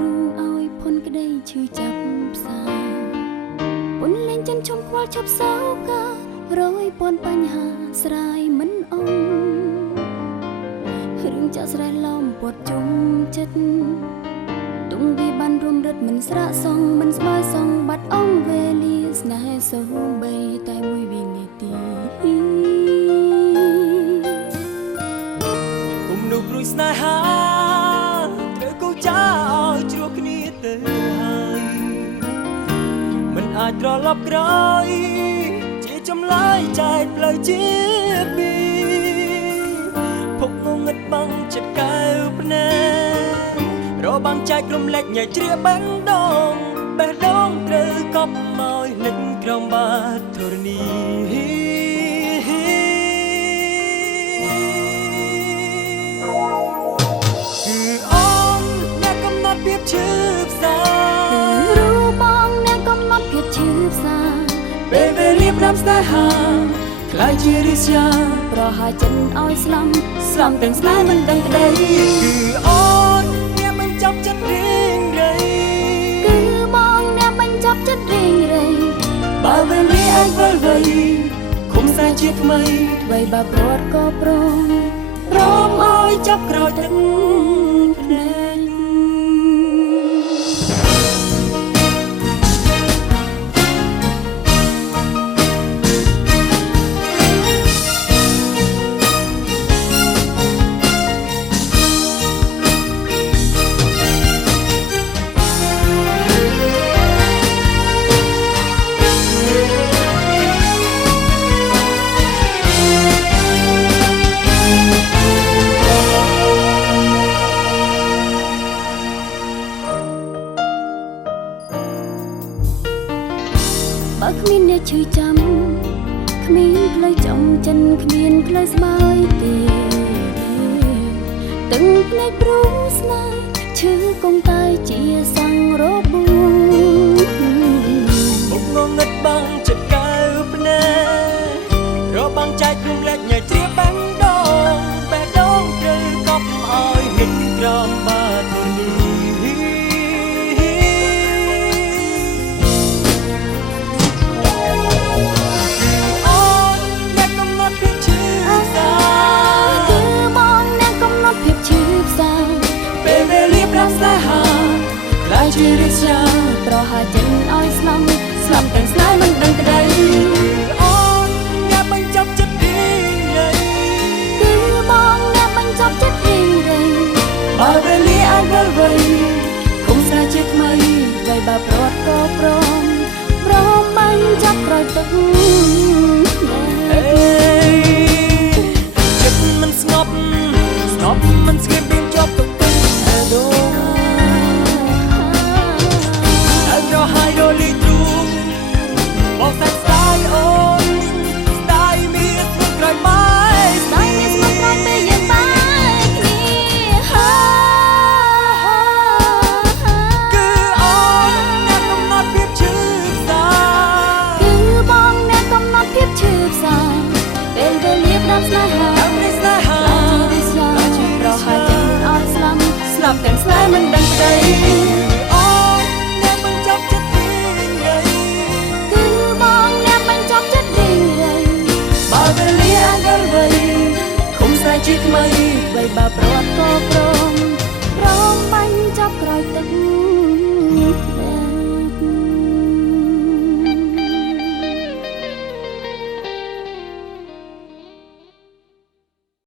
គ្រូឲ្យផុនក្តីឈឺចាប់ផ្សាពុនលេងចិនជុំខ្វល់ឈប់សោការយពន់បញ្ហាស្រាយមិនអងរឿងចាក់ស្រែឡំពត់ជុំចិត្តទុំវាបានរួមរត់មិនស្រាក់សងមិនស្បើយសងបាត់អងវេលាស្នេហ៍សូម្បីតែមួយវិនាទីគុំនោះព្រួយស្នេហាត្រូវកូចាឲ្យជ្រោះគ្នាទៅហើយមិនអាចត្រឡប់ក្រោយជាចម្លើយចែកផ្លូវជាពីភពងងឹតបាំងចិត្តកែវភ្នែករបាំងចែករំលែកញ៉ៃជ្រាបេះដូងត្រូវកប់មកលិចក្រំបាតធរណីគឺអូនអ្នកកំណត់ភាពឈឺផ្សាគឺរូបបងអ្នកកំណត់ភាពឈឺផ្សាពេលវេលាប្រាំស្នេហាខ្លាយជារិស្យាប្រហាចិនឲ្យស្លាប់ទាំងស្នេហ៍មិនដឹងក្តីគឺអូនអ្នកមិនចាប់ចិត្តរៀងរៃគឺបងអ្នកមិនចាប់ចិត្តរៀងរៃបើវេលាអាចវិលវៃគុំស្រែជាថ្មីថ្មីបើប្រត់ក៏ព្រមឲ្យចាប់ក្រោយទឹកភ្នែកបើគ្មានអ្នកឈឺចាំគ្មានផ្លូវចំចិនគ្មានផ្លូវស្បើយទេទឹកភ្នែកព្រួស្នេហ៍ឈឺគង់តែជាសង្ររបួងពុកងងឹតបាំងចិត្តកែវភ្នែករបាំងចែករំលែកញ៉ៃជ្រាបេះដូងត្រូវកប់ឲ្យហិចក្រំបាតធរណីជារិស្យាប្រហាចិនឲ្យស្លាប់ទាំងស្នេហ៍មិនដឹងក្តីអូនអ្នកមិនចាប់ចិត្តរៀងរៃគឺបងអ្នកមិនចាប់ចិត្តរៀងរៃបើវេលាអាចវិលវៃគុំស្រែជាថ្មីថ្មីបើប្រត់ក៏ព្រមមិនចាប់ក្រោយទឹកចិត្តមិនស្ងប់មិនស្ងៀមរៀមជាប់ទុកទឹកដូរហើយរលីទ្រូងបងសាច់ស្ដាយអូនស្ដាយមានស្មុតក្រោយបាយស្ដាយមានស្មុតក្រោយពេលយើងបាយគ្នាគឺអូនអ្នកកំណត់ភាពឈឺផ្សាគឺបងអ្នកកំណត់ភាពឈឺផ្សាពេលវេលាប្រាំស្នេហារិស្យាប្រហាចិនឲ្យស្លាប់ទាំងស្នេហ៍មិនដឹងក្តីជាថ្មីបើប្រត់ក៏ប្រ